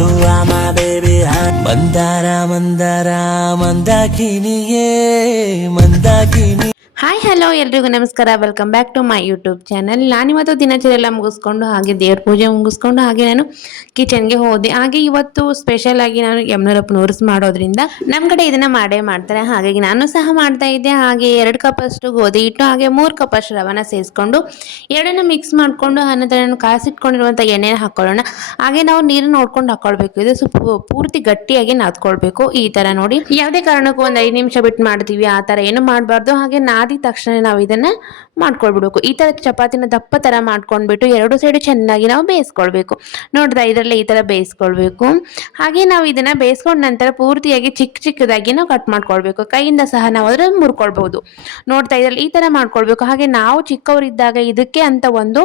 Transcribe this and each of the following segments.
You are my baby, ಮಂದಾರ ಮಂದಾರ ಮಂದಾಕಿನಿಯೇ ಮಂದಾಕಿನಿ. ಹಾಯ್ ಹಲೋ ಎಲ್ರಿಗೂ ನಮಸ್ಕಾರ. Welcome back to my YouTube channel. ನಾನಿವತ್ತು ದಿನಚರಿ ಎಲ್ಲ ಮುಗಿಸ್ಕೊಂಡು ಹಾಗೆ ದೇವ್ರ ಪೂಜೆ ಮುಗಿಸ್ಕೊಂಡು ಹಾಗೆ ನಾನು ಕಿಚನ್ಗೆ ಹೋದೆ. ಹಾಗೆ ಇವತ್ತು ಸ್ಪೆಷಲ್ ಆಗಿ ನಾನು ಯಮ್ನೂರಪ್ಪ ನೂರ್ಸ್ ಮಾಡೋದ್ರಿಂದ ನಮ್ಮ ಕಡೆ ಇದನ್ನ ಮಾಡೇ ಮಾಡ್ತಾರೆ. ಹಾಗಾಗಿ ನಾನು ಸಹ ಮಾಡ್ತಾ ಇದ್ದೆ. ಹಾಗೆ 2 ಕಪ್ ಅಷ್ಟು ಗೋಧಿ ಹಿಟ್ಟು ಹಾಗೆ 3 ಕಪ್ ಅಷ್ಟು ರವನ ಸೇರಿಸ್ಕೊಂಡು ಎರಡನ್ನ ಮಿಕ್ಸ್ ಮಾಡಿಕೊಂಡು ಅನಂತರ ನಾನು ಕಾಸಿಟ್ಕೊಂಡಿರುವಂಥ ಎಣ್ಣೆನ ಹಾಕೊಳ್ಳೋಣ. ಹಾಗೆ ನಾವು ನೀರನ್ನು ನೋಡ್ಕೊಂಡು ಹಾಕೊಳ್ಬೇಕು. ಇದು ಸ್ವಲ್ಪ ಪೂರ್ತಿ ಗಟ್ಟಿಯಾಗಿ ನಾದ್ಕೊಳ್ಬೇಕು. ಈ ತರ ನೋಡಿ, ಯಾವುದೇ ಕಾರಣಕ್ಕೂ ಒಂದು 5 ನಿಮಿಷ ಬಿಟ್ಟು ಮಾಡ್ತೀವಿ ಆ ತರ ಏನು ಮಾಡಬಾರ್ದು. ಹಾಗೆ ನಾದಿದ ತಕ್ಷಣ ನಾವು ಇದನ್ನ ಮಾಡ್ಕೊಳ್ಬಿಡ್ಬೇಕು. ಈ ತರ ಚಪಾತಿನ ದಪ್ಪ ತರ ಮಾಡ್ಕೊಂಡ್ಬಿಟ್ಟು ಎರಡು ಸೈಡ್ ಚೆನ್ನಾಗಿ ನಾವು ಬೇಯಿಸ್ಕೊಳ್ಬೇಕು. ನೋಡ್ತಾ ಇದರಲ್ಲಿ ಈ ತರ ಬೇಯಿಸ್ಕೊಳ್ಬೇಕು. ಹಾಗೆ ನಾವು ಇದನ್ನ ಬೇಯಿಸ್ಕೊಂಡ ನಂತರ ಪೂರ್ತಿಯಾಗಿ ಚಿಕ್ಕದಾಗಿ ನಾವು ಕಟ್ ಮಾಡ್ಕೊಳ್ಬೇಕು. ಕೈಯಿಂದ ಸಹ ನಾವು ಅದ್ರ ಮುರ್ಕೊಳ್ಬಹುದು. ನೋಡ್ತಾ ಇದ್ರಲ್ಲಿ ಈ ತರ ಮಾಡ್ಕೊಳ್ಬೇಕು. ಹಾಗೆ ನಾವು ಚಿಕ್ಕವರಿದ್ದಾಗ ಇದಕ್ಕೆ ಅಂತ ಒಂದು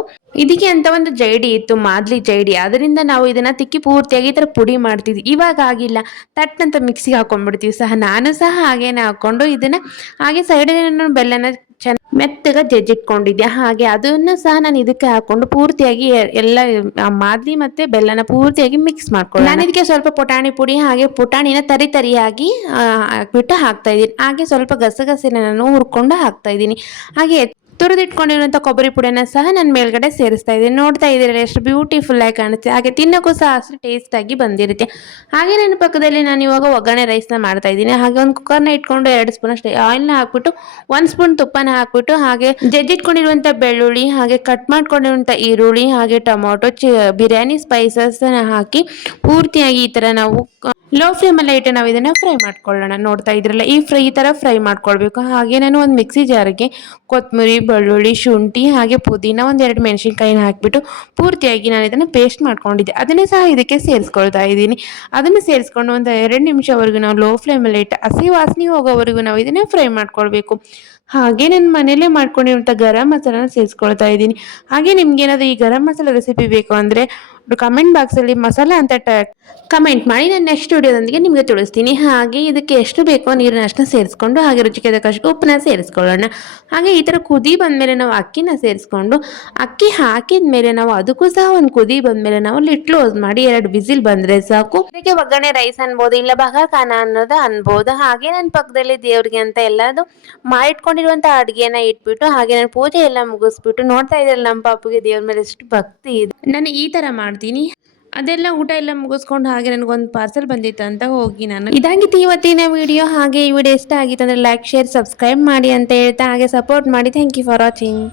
ಜೈಡಿ ಇತ್ತು, ಮಾದ್ಲಿ ಜೈಡಿ. ಅದರಿಂದ ನಾವು ಇದನ್ನ ತಿಕ್ಕಿ ಪೂರ್ತಿಯಾಗಿ ಈ ತರ ಪುಡಿ ಮಾಡ್ತಿದ್ವಿ. ಇವಾಗ ಆಗಿಲ್ಲ, ತಟ್ ಅಂತ ಮಿಕ್ಸಿಗೆ ಹಾಕೊಂಡ್ಬಿಡ್ತೀವಿ ಸಹ. ನಾನು ಸಹ ಹಾಗೇನೆ ಹಾಕೊಂಡು ಇದನ್ನ ಹಾಗೆ ಸೈಡಿನ ಬೆಲ್ಲನ ಮೆತ್ತಗ ಜಜ್ಜಿಟ್ಕೊಂಡಿದ್ದೆ. ಹಾಗೆ ಅದನ್ನ ಸಹ ನಾನು ಇದಕ್ಕೆ ಹಾಕೊಂಡು ಪೂರ್ತಿಯಾಗಿ ಎಲ್ಲ ಮಾದ್ಲಿ ಮತ್ತೆ ಬೆಲ್ಲನ ಪೂರ್ತಿಯಾಗಿ ಮಿಕ್ಸ್ ಮಾಡ್ಕೊಂಡು ನಾನು ಇದಕ್ಕೆ ಸ್ವಲ್ಪ ಪುಟಾಣಿ ಪುಡಿ ಹಾಗೆ ಪುಟಾಣಿನ ತರಿಯಾಗಿ ಹಾಕ್ಬಿಟ್ಟು ಹಾಕ್ತಾ ಇದ್ದೀನಿ. ಹಾಗೆ ಸ್ವಲ್ಪ ಗಸಗಸಿನ ನಾನು ಹುರ್ಕೊಂಡು ಹಾಕ್ತಾ ಇದ್ದೀನಿ. ಹಾಗೆ ತುರಿದಿಟ್ಕೊಂಡಿರುವಂಥ ಕೊಬ್ಬರಿ ಪುಡಿನ ಸಹ ನಾನು ಮೇಲ್ಗಡೆ ಸೇರಿಸ್ತಾ ಇದ್ದೀನಿ. ನೋಡ್ತಾ ಇದ್ದೀರಾ ಎಷ್ಟು ಬ್ಯೂಟಿಫುಲ್ ಆಗಿ ಕಾಣುತ್ತೆ. ಹಾಗೆ ತಿನ್ನೋಕ್ಕೂ ಸಹ ಅಷ್ಟು ಟೇಸ್ಟ್ ಆಗಿ ಬಂದಿರುತ್ತೆ. ಹಾಗೆ ನನ್ನ ಪಕ್ಕದಲ್ಲಿ ನಾನು ಇವಾಗ ಒಗ್ಗರಣೆ ರೈಸ್ನ ಮಾಡ್ತಾ ಇದ್ದೀನಿ. ಹಾಗೆ ಒಂದು ಕುಕ್ಕರ್ನ ಇಟ್ಕೊಂಡು 2 ಸ್ಪೂನ್ ಅಷ್ಟು ಆಯಿಲ್ನ ಹಾಕ್ಬಿಟ್ಟು 1 ಸ್ಪೂನ್ ತುಪ್ಪನ ಹಾಕ್ಬಿಟ್ಟು ಹಾಗೆ ಜಜ್ಜಿಟ್ಕೊಂಡಿರುವಂಥ ಬೆಳ್ಳುಳ್ಳಿ ಹಾಗೆ ಕಟ್ ಮಾಡ್ಕೊಂಡಿರುವಂಥ ಈರುಳ್ಳಿ ಹಾಗೆ ಟೊಮೊಟೊ ಬಿರಿಯಾನಿ ಸ್ಪೈಸಸ್ ಹಾಕಿ ಪೂರ್ತಿಯಾಗಿ ಈ ತರ ನಾವು ಲೋ ಫ್ಲೇಮಲ್ಲಿ ಇಟ್ಟು ನಾವು ಇದನ್ನ ಫ್ರೈ ಮಾಡ್ಕೊಳ್ಳೋಣ. ನೋಡ್ತಾ ಇದ್ರಲ್ಲ ಈ ತರ ಫ್ರೈ ಮಾಡ್ಕೊಳ್ಬೇಕು. ಹಾಗೆ ನಾನು ಒಂದು ಮಿಕ್ಸಿ ಜಾರಿಗೆ ಕೊತ್ತಂಬರಿ, ಬೆಳ್ಳುಳ್ಳಿ, ಶುಂಠಿ ಹಾಗೆ ಪುದೀನ 1-2 ಮೆಣಸಿನ್ಕಾಯಿನ ಹಾಕ್ಬಿಟ್ಟು ಪೂರ್ತಿಯಾಗಿ ನಾನು ಇದನ್ನ ಪೇಸ್ಟ್ ಮಾಡ್ಕೊಂಡಿದ್ದೆ. ಅದನ್ನೇ ಸಹ ಇದಕ್ಕೆ ಸೇರಿಸ್ಕೊಳ್ತಾ ಇದ್ದೀನಿ. ಅದನ್ನು ಸೇರಿಸ್ಕೊಂಡು ಒಂದು 2 ನಿಮಿಷವರೆಗೂ ನಾವು ಲೋ ಫ್ಲೇಮಲ್ಲಿ ಇಟ್ಟು ಹಸಿ ವಾಸನೆ ಹೋಗೋವರೆಗೂ ನಾವು ಇದನ್ನ ಫ್ರೈ ಮಾಡ್ಕೊಳ್ಬೇಕು. ಹಾಗೆ ನನ್ನ ಮನೇಲೆ ಮಾಡ್ಕೊಂಡಿರುವಂಥ ಗರಂ ಮಸಾಲಾನ ಸೇರಿಸ್ಕೊಳ್ತಾ ಇದ್ದೀನಿ. ಹಾಗೆ ನಿಮ್ಗೆ ಏನಾದರೂ ಈ ಗರಂ ಮಸಾಲ ರೆಸಿಪಿ ಬೇಕು ಅಂದರೆ ಕಮೆಂಟ್ ಬಾಕ್ಸಲ್ಲಿ ಮಸಾಲ ಅಂತ ಕಮೆಂಟ್ ಮಾಡಿ. ನಾನು ನೆಕ್ಸ್ಟ್ ವಿಡಿಯೋದೊಂದಿಗೆ ನಿಮಗೆ ತಿಳಿಸ್ತೀನಿ. ಹಾಗೆ ಇದಕ್ಕೆ ಎಷ್ಟು ಬೇಕೋ ನೀರನ್ನ ಅಷ್ಟನ್ನ ಸೇರಿಸ್ಕೊಂಡು ಹಾಗೆ ರುಚಿಗೆ ತಕ್ಕಷ್ಟು ಉಪ್ಪನ್ನ ಸೇರಿಸ್ಕೊಳ್ಳೋಣ. ಹಾಗೆ ಈ ಥರ ಕುದಿ ಬಂದಮೇಲೆ ನಾವು ಅಕ್ಕಿನ ಸೇರಿಸ್ಕೊಂಡು ಅಕ್ಕಿ ಹಾಕಿದ ಮೇಲೆ ನಾವು ಅದಕ್ಕೂ ಸಹ ಒಂದು ಕುದಿ ಬಂದಮೇಲೆ ನಾವು ಲಿಡ್ ಕ್ಲೋಸ್ ಮಾಡಿ 2 ವಿಸಿಲ್ ಬಂದರೆ ಸಾಕು. ಇದಕ್ಕೆ ಒಗ್ಗರಣೆ ರೈಸ್ ಅನ್ಬೋದು, ಇಲ್ಲ ಬಗಾಖಾನ ಅನ್ನೋದು ಅನ್ಬೋದು. ಹಾಗೆ ನನ್ನ ಪಕ್ಕದಲ್ಲಿ ದೇವ್ರಿಗೆ ಅಂತ ಎಲ್ಲದು ಮಾಡಿಟ್ಕೊಂಡಿರುವಂಥ ಅಡುಗೆನ ಇಟ್ಬಿಟ್ಟು ಹಾಗೆ ನಾನು ಪೂಜೆ ಎಲ್ಲ ಮುಗಿಸ್ಬಿಟ್ಟು ನೋಡ್ತಾ ಇದ್ರಲ್ಲಿ ನಮ್ಮ ಪಾಪುಗೆ ದೇವ್ರ ಮೇಲೆ ಎಷ್ಟು ಭಕ್ತಿ ಇದೆ. ನಾನು ಈ ಥರ ಮಾಡ್ತೀನಿ. ಅದೆಲ್ಲ ಊಟ ಎಲ್ಲ ಮುಗಿಸ್ಕೊಂಡು ಹಾಗೆ ನನಗೊಂದು ಪಾರ್ಸೆಲ್ ಬಂದಿತ್ತು ಅಂತ ಹೋಗಿ ನಾನು ಇದಾಗಿತ್ತು ಇವತ್ತಿನ ವಿಡಿಯೋ. ಹಾಗೆ ಈ ವಿಡಿಯೋ ಇಷ್ಟ ಆಗಿತ್ತು ಅಂದರೆ ಲೈಕ್, ಶೇರ್, ಸಬ್ಸ್ಕ್ರೈಬ್ ಮಾಡಿ ಅಂತ ಹೇಳ್ತಾ ಹಾಗೆ ಸಪೋರ್ಟ್ ಮಾಡಿ. Thank you for watching.